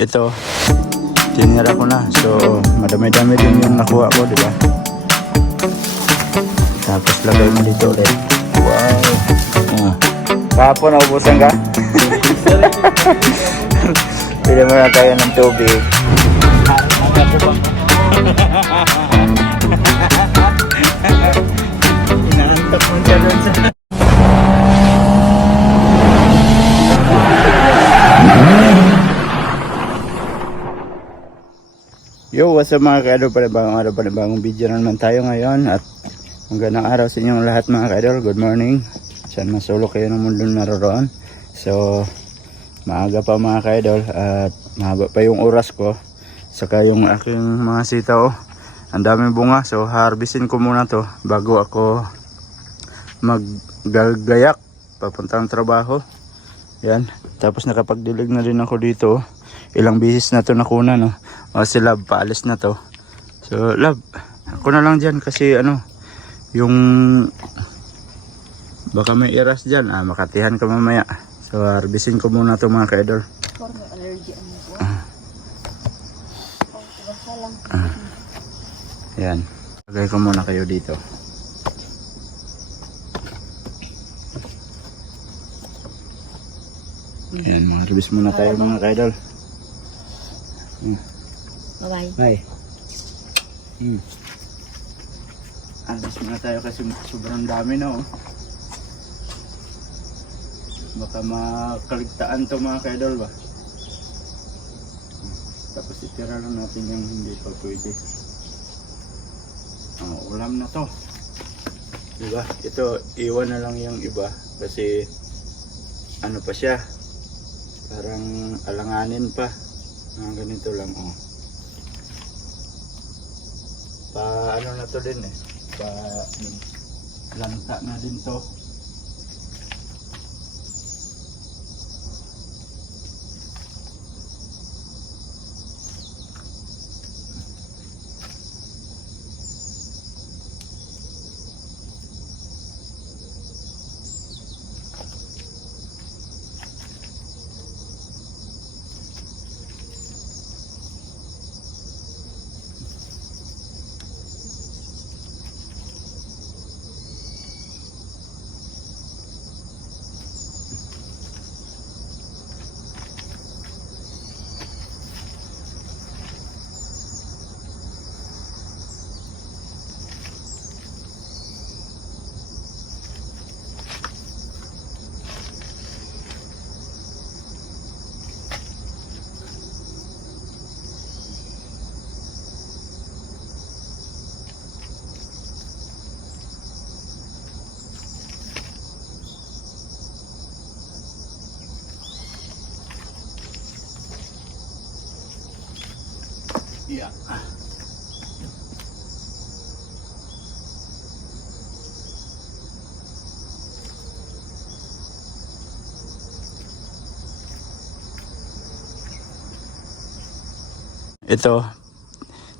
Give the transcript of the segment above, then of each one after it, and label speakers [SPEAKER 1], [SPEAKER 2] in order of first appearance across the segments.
[SPEAKER 1] ito, tinira ko na. So, madami-dami din yung nakuha ko, di? Tapos lagay mo dito ulit. Wow. Ah. Kahapon, naubusan ka? Pili mo na tayo ng tubig. Inaantok mo siya doon sa... Yo, what's up mga ka-idol? Panibagong araw, panibagong video na naman tayo ngayon at magandang araw sa inyong lahat mga ka-idol. Good morning. Saan masulok kayo ng mundo naroroon. So, maaga pa mga ka-idol at mahaba pa yung oras ko. Saka yung aking mga sitaw. Ang daming bunga. So, harvestin ko muna to bago ako maggagayak papuntang trabaho. Yan. Tapos nakapagdilig na rin ako dito. Ilang bisis na to nakuna no. O si Love, paalis na to. So, Love, ako na lang dyan kasi ano, yung baka may iras dyan. Ah, makatihan ka mamaya. So, harvestin ko muna to mga ka-idol. Ah.
[SPEAKER 2] Lang.
[SPEAKER 1] Yan. Lagay ko muna kayo dito. Yan, mga harvest muna tayo mga ka-idol.
[SPEAKER 2] Bye-bye.
[SPEAKER 1] Hi. Hmm. Alis muna tayo kasi sobrang dami na oh. Baka makaligtaan to mga kaidol ba? Tapos itira lang natin yung hindi pa pwede. Oh, ulam na to. Diba? Ito, iwan na lang yung iba kasi ano pa siya. Parang alanganin pa. Mga ganito lang oh. Pa ano na to din eh. Pa ano, langka na din to yeah. Ito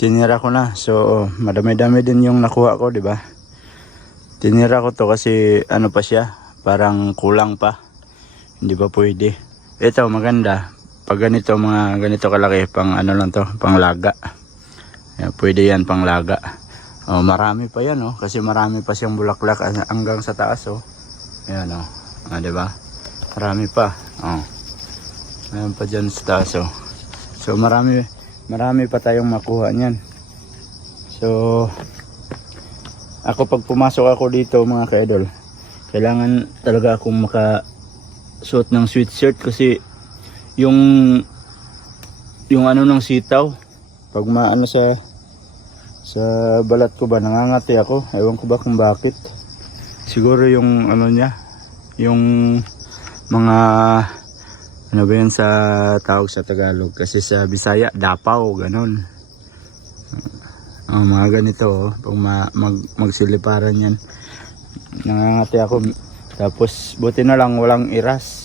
[SPEAKER 1] tinira ko na. So madami-dami din yung nakuha ko di ba? Tinira ko to kasi ano pa siya parang kulang pa. Hindi pa pwede. Ito maganda pag ganito mga ganito kalaki pang ano lang to pang laga. Ayan, pwede yan pang laga. Oh, marami pa yan oh. Kasi marami pa siyang bulaklak hanggang sa taas oh. Ayan oh. Ah, di ba? Marami pa oh. Ayan pa dyan sa taas oh. So marami marami pa tayong makuha niyan. So ako pag pumasok ako dito mga ka-idol kailangan talaga akong maka suot ng sweatshirt kasi yung yung ano ng sitaw. Pag maano sa sa balat ko ba nangangati ako. Ewan ko ba kung bakit. Siguro yung ano niya yung mga ano ba yan sa tawag sa Tagalog? Kasi sa Bisaya dapaw ganun. Oh, mga ganito oh, pag ma, mag, magsiliparan yan. Nangangati ako. Tapos buti na lang walang iras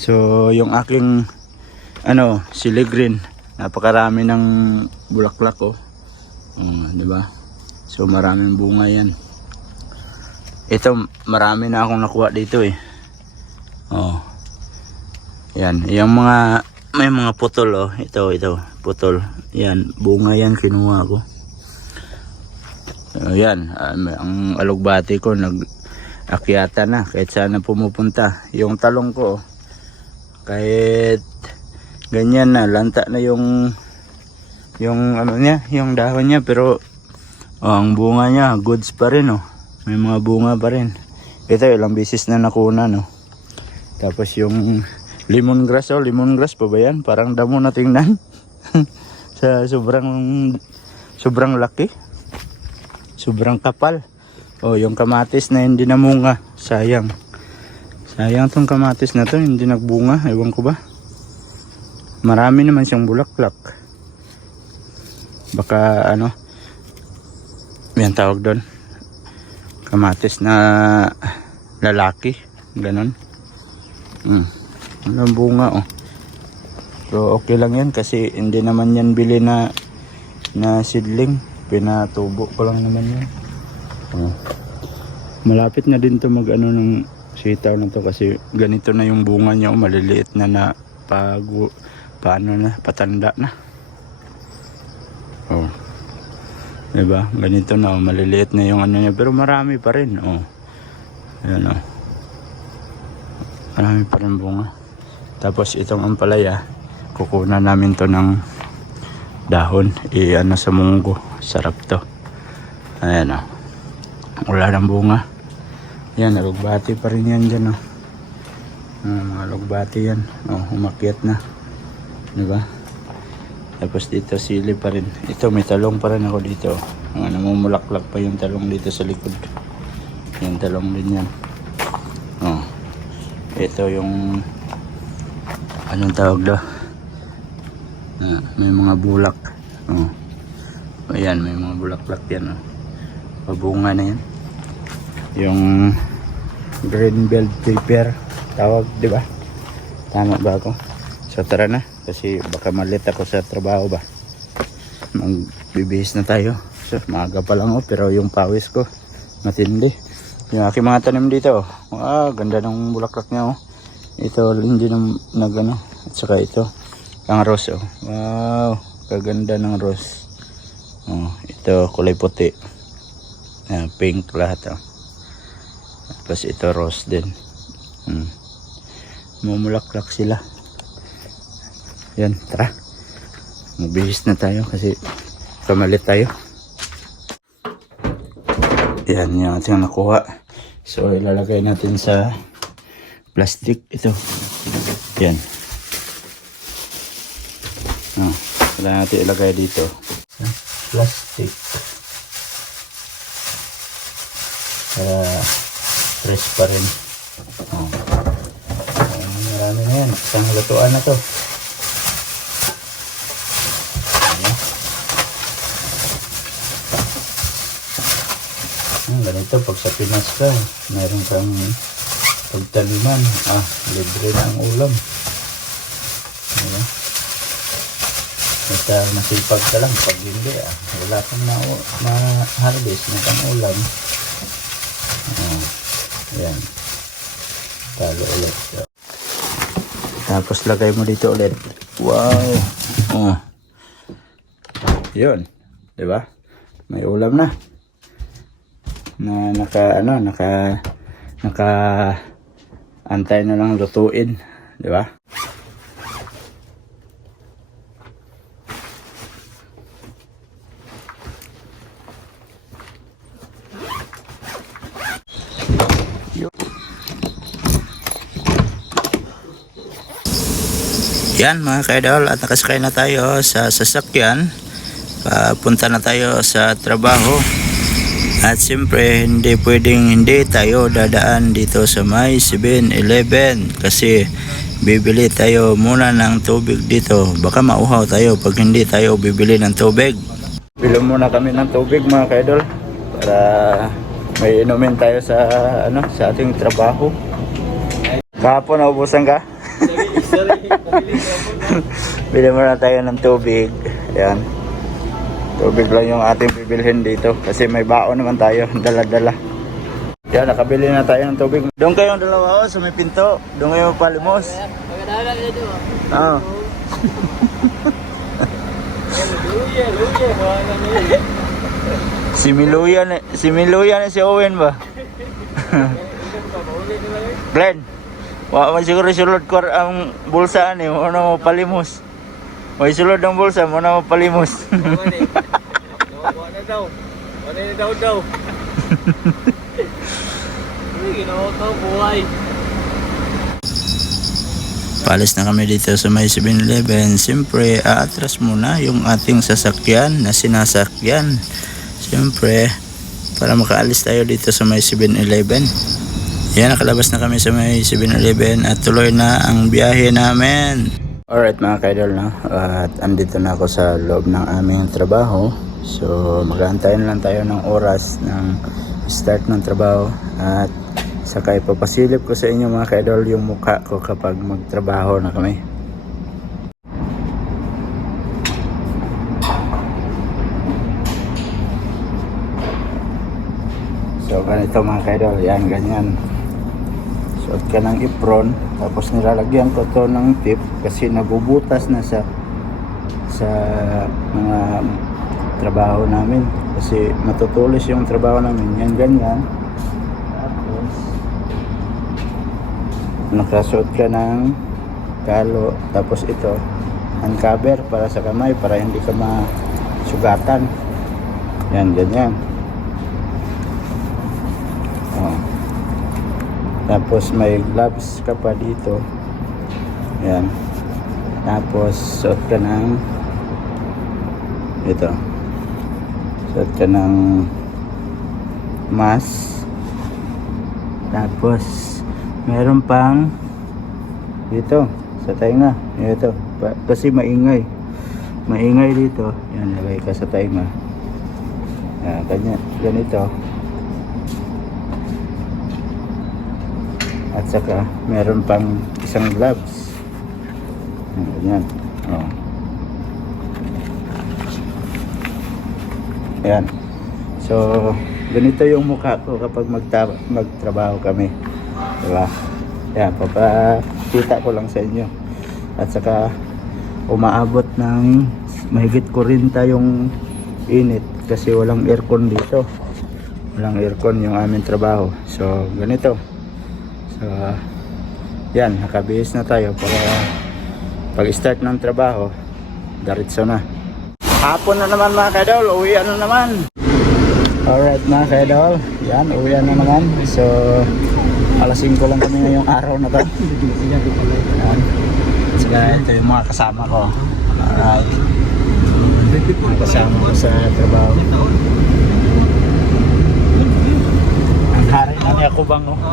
[SPEAKER 1] So, yung aking ano, sili green, napakarami ng bulaklak oh. Oh, 'di ba? So, maraming bunga 'yan. Ito, marami na akong nakuha dito eh. Oh. Yan, yung mga may mga putol oh. Ito, ito, putol. Yan, bunga yan kinuha ko. So, yan, may- ang alugbati ko nag akyata na kahit saan pumupunta. Yung talong ko, oh, kahit ganyan na, lanta na yung yung ano niya, yung dahon niya pero oh, ang bunga niya goods pa rin oh. May mga bunga pa rin. Ito ilang beses na nakuna no. Tapos yung lemongrass oh, lemongrass pa ba yan? Parang damo na tingnan. Sa sobrang sobrang laki. Sobrang kapal. Oh, yung kamatis na hindi namunga, sayang. Sayang tong kamatis na to, hindi nagbunga, ewan ko ba. Marami naman siyang bulaklak. Baka ano, yan tawag doon. Kamatis na lalaki, ganon. Hmm. Walang bunga oh. So okay lang yan kasi hindi naman yan bili na na seedling. Pinatubo ko lang naman yan. Oh. Malapit na din to mag ano ng sitaw na to kasi ganito na yung bunga niya oh, maliliit na na pag paano na patanda na. Oh. 'Di ba? Ganito na oh, maliliit na yung ano niya pero marami pa rin oh. Ayan oh. Marami pa rin bunga. Tapos itong ampalaya, kukunan namin to ng dahon. I-ano sa munggo. Sarap to. Ayan o. Wala ng bunga. Yan, alugbati pa rin yan dyan o. Ah, mga alugbati yan. O, umakyat na. Diba? Tapos dito sili pa rin. Ito, may talong pa rin ako dito. Mga namumulaklak pa yung talong dito sa likod. Yung talong din yan. Oh. Ito yung anong tawag daw? Ah, may mga bulak. Oh. Ayan, may mga bulaklak yan. Oh. Pabunga na yan. Yung green belt paper tawag, di ba? Tama ba ako? So tara na kasi baka malit ako sa trabaho ba. Magbibihis na tayo. So, maaga pa lang oh, pero yung pawis ko matindi. Yung aking mga tanim dito. oh. Ah, ganda ng bulaklak niya oh. Ito hindi nang nagano. At saka ito. Ang rose oh. Wow, kaganda ng rose. Oh, ito kulay puti. Ah, pink lahat oh. Tapos ito rose din. Hmm. Mumulaklak sila. Yan, tara. Magbihis na tayo kasi kamalit tayo. Yan yung ating nakuha. So ilalagay natin sa plastic ito. Yan. Ah, kailangan natin ilagay dito. Plastic. Para fresh pa rin. Oh. Ayan, marami na yan. Isang lutuan na to. Ayan. Hmm, ganito pag sa Pinas ka, mayroon kang pagtaniman. Ah, libre na ang ulam. Ayan. Basta masipag ka lang. Pag hindi, ah, wala kang ma- ma-harvest na kang ulam. Ah, ayan. Talo ulit. Tapos lagay mo dito ulit. Wow. Oh. Yun. 'Di ba? May ulam na. Na naka ano, naka naka antay na lang lutuin, 'di Yan mga kaidol at nakasakay na tayo sa sasakyan. Papunta na tayo sa trabaho. At siyempre hindi pwedeng hindi tayo dadaan dito sa may 7-Eleven kasi bibili tayo muna ng tubig dito. Baka mauhaw tayo pag hindi tayo bibili ng tubig. Bili muna kami ng tubig mga kaidol para may inumin tayo sa ano sa ating trabaho. Kahapon naubusan ka? Bili muna tayo ng tubig. Ayan. Tubig lang yung ating bibilhin dito. Kasi may baon naman tayo. Dala-dala. Yan, nakabili na tayo ng tubig. Doon kayong dalawa oh, sa may pinto. Doon kayo palimos. Oo.
[SPEAKER 3] Luya, luya, wala na yun.
[SPEAKER 1] Si Miluya na, si Miluya na si Owen ba? Glenn, wa man siguro sulod ko ang bulsa ni, mo na mo palimos. May sulod ang bulsa, mo na mo palimos.
[SPEAKER 3] Wala na daw. Wala na daw daw. Uy, ginawa ka, buhay.
[SPEAKER 1] Palis na kami dito sa may 7-Eleven. Siyempre, aatras muna yung ating sasakyan na sinasakyan. Siyempre, para makaalis tayo dito sa may 7-Eleven. Yan, nakalabas na kami sa may 7-Eleven at tuloy na ang biyahe namin. Alright mga kaidol, no? at andito na ako sa loob ng aming trabaho. So, mag-aantayin lang tayo ng oras ng start ng trabaho at saka ipapasilip ko sa inyo mga kaidol yung mukha ko kapag magtrabaho na kami. So ganito mga kaidol, yan ganyan. Suot ka ng apron, tapos nilalagyan ko to ng tip kasi nabubutas na sa sa mga trabaho namin. Kasi matutulis yung trabaho namin. Yan ganyan. Tapos nakasuot ka ng kalo. Tapos ito, hand cover para sa kamay para hindi ka masugatan. Yan, ganyan. Tapos may gloves ka pa dito. Yan. Tapos suot ka ng ito. Suot ka ng mask. Tapos meron pang dito sa tainga. Ito. Kasi maingay. Maingay dito. Yan, lagay ka sa tainga. Yan, ganyan. Ganito. At saka, meron pang isang gloves. Yan, ganyan. Oh. Yan. So, ganito yung mukha ko kapag magta- magtrabaho kami. Diba? Yan, papakita ko lang sa inyo. At saka, umaabot ng mahigit 40 yung init kasi walang aircon dito. Walang aircon yung aming trabaho. So, ganito. So, yan, nakabihis na tayo para pag-start ng trabaho, diretso na. Hapon na naman mga kadol, uwian na naman. Alright mga kadol, yan, uwian na naman. So, alas 5 lang kami ngayong araw na to. Yan. Saka ito yung mga kasama ko. Alright. Kasama ko sa trabaho. Ang hari na niya ko bang, no?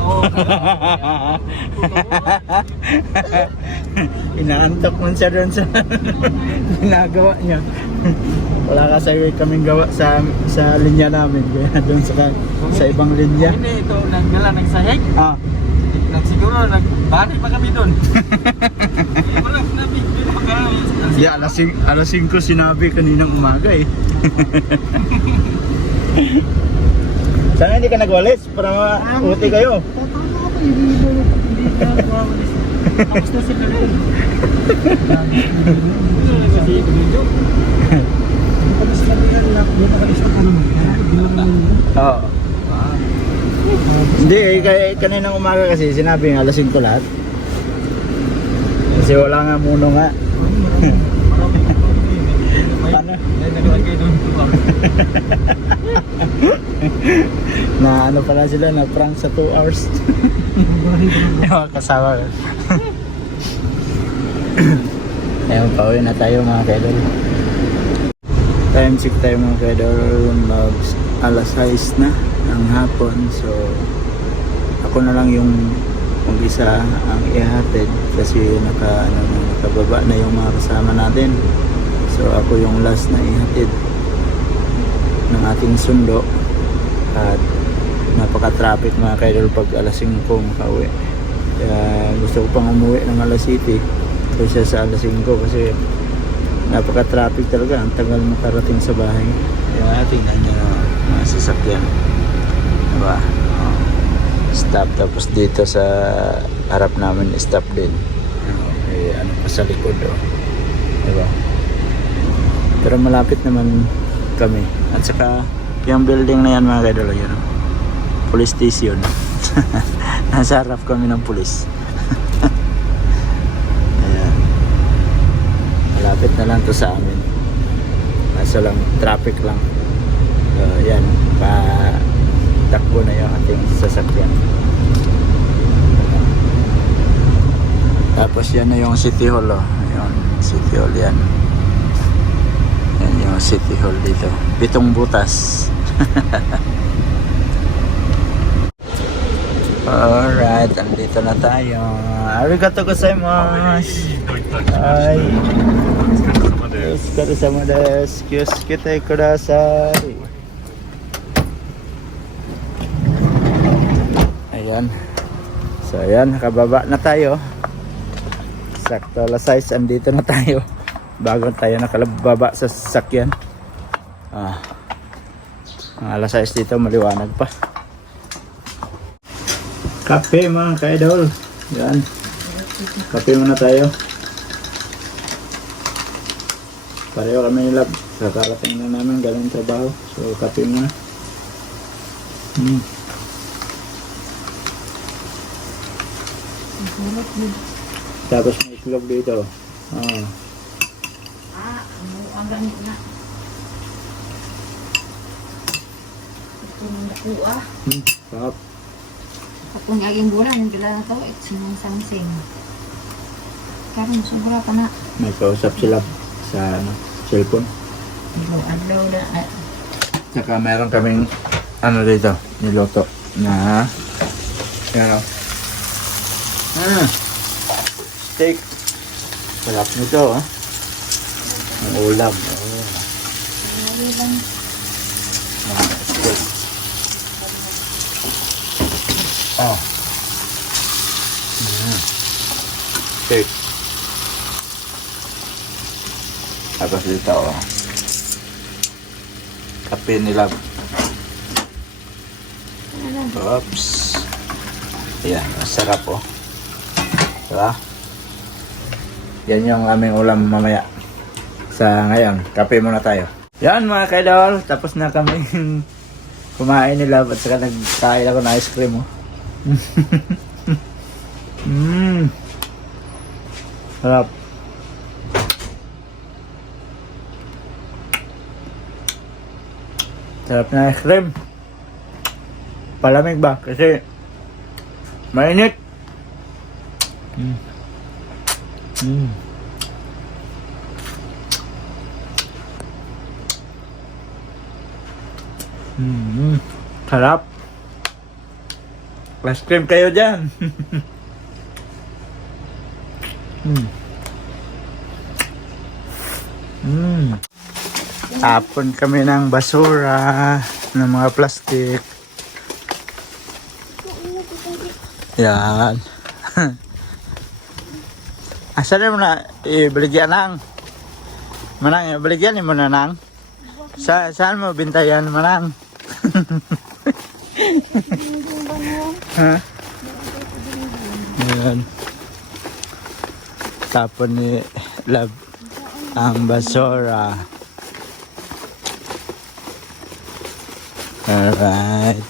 [SPEAKER 1] Inaantok man siya doon sa ginagawa niya. Wala kasi kaming gawa sa sa linya namin. Kaya doon sa sa ibang linya.
[SPEAKER 3] Hindi, ito, nagdala ng sahig.
[SPEAKER 1] Ah,
[SPEAKER 3] Nagsiguro, nagbani pa kami doon. Wala, sinabi,
[SPEAKER 1] yeah, alas 5 sinabi kaninang umaga eh. Sana hindi ka nagwalis para mauti kayo.
[SPEAKER 3] Tapos na sila doon. Kasi video. Tapos na ka naman.
[SPEAKER 1] Oo. Hindi, eh, kaninang umaga kasi sinabi nga alas 5 lahat. Kasi wala nga muno nga. Paano? Na ano pala sila, na prank sa 2 hours. Yung mga kasama ko. Ayun, pauwi na tayo mga kedol. Time check tayo mga kedol. Mag alas 6 na ng hapon. So, ako na lang yung mag-isa ang ihatid kasi naka, ano, na, nakababa na yung mga kasama natin. So, ako yung last na ihatid ng ating sundo. At napaka-traffic mga kaidol pag alas 5 makauwi. Kaya gusto ko pang umuwi ng alas 7 kaysa sa alas 5 kasi napaka-traffic talaga. Ang tagal makarating sa bahay. Kaya tingnan nyo na mga sasakyan. Diba? Oh. stop tapos dito sa harap namin stop din. Eh, ano pa sa likod oh. Pero malapit naman kami. At saka, yung building na yan mga kaidol, yun. Police station. Nasa harap kami ng police. Ayan. Malapit na lang to sa amin. Kaso lang, traffic lang. So, yan. Pa takbo na yung ating sasakyan. Tapos yan na yung City Hall oh. Ayun, City Hall yan ano, City Hall dito. Pitong butas. Alright, andito na tayo. Arigato gozaimasu. Hai. Oskar sama des. Kyosuke kudasai. Ayan. So ayan, nakababa na tayo. Sakto alas 6, andito na tayo. Bago tayo nakalababa sa sasakyan. Ah. Alas 6 dito maliwanag pa. Kape mga ka-idol. Yan. Kape muna tayo. Pareho kami lab. Kakarating na namin galing trabaho. So, kape muna. Hmm. Tapos may itlog dito. Ah,
[SPEAKER 2] ano ang ganit na. Ito ng nakuha.
[SPEAKER 1] Hmm. Sarap.
[SPEAKER 2] Ako ng aging gula, yung gila na tao, ito sinang sangsing. Karon, sumura pa na.
[SPEAKER 1] May kausap sila sa ano, cellphone.
[SPEAKER 2] Adlaw na. ah,
[SPEAKER 1] Saka meron kaming ano dito, niloto na ano. Ah, steak. Sarap nito, ah. Ulam. Oh,
[SPEAKER 2] ano lang.
[SPEAKER 1] ah, steak. Oh. Mm. Steak. Tapos dito, oh. Kape nila. Oops. Ayan, masarap oh. Diba? Yan yung aming ulam mamaya. Sa ngayon, kape muna tayo. Yan mga kaidol, tapos na kami kumain nila at saka nagkain ako ng ice cream oh. Mmm. Sarap. Sarap na ice cream. Palamig ba? Kasi mainit. Mm. Mm. Sarap. Ice cream kayo dyan. mm. Mm. Tapon kami ng basura, ng mga plastic. Yan. Asan mo na ibaligyan nang? Manang, ibaligyan mo na nang? Sa, saan mo bintayan manang? ha? Yan. Tapon ni Love ang basura. Alright.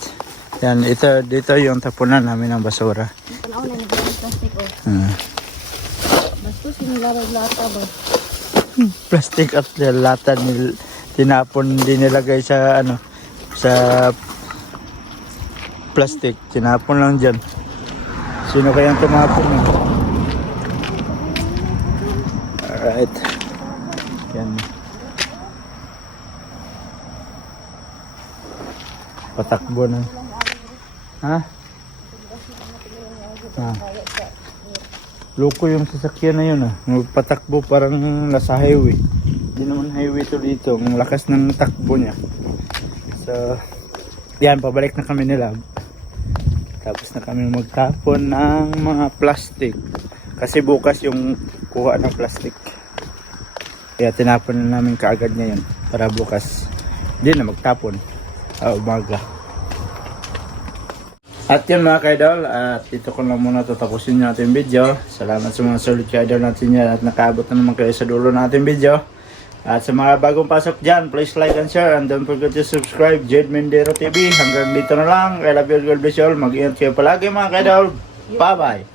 [SPEAKER 1] Yan, ito, dito yung tapunan namin ng basura.
[SPEAKER 2] Panahon na nagawang plastic oh.
[SPEAKER 1] Hmm.
[SPEAKER 2] Basta sinilarag-lata ba?
[SPEAKER 1] plastic at lata nil tinapon din nilagay sa ano sa plastic tinapon lang dyan sino kayang tumapon nun? alright yan patakbo na ha? ha? Loko yung sasakyan na yun ah. Patakbo parang nasa highway. Hindi naman highway to dito. Ang lakas ng takbo niya. So, yan, pabalik na kami nila. Tapos na kami magtapon ng mga plastic. Kasi bukas yung kuha ng plastic. Kaya tinapon na namin kaagad ngayon. Para bukas, hindi na magtapon. Sa umaga. At yun mga kaidol, at dito ko lang muna tatapusin yung ating video. Salamat sa mga solid kaidol natin yan at nakaabot na naman kayo sa dulo ng video. At sa mga bagong pasok dyan, please like and share and don't forget to subscribe Jed Mendero TV. Hanggang dito na lang. I love you, God bless you all. Mag-ingat kayo palagi mga kaidol. Bye-bye.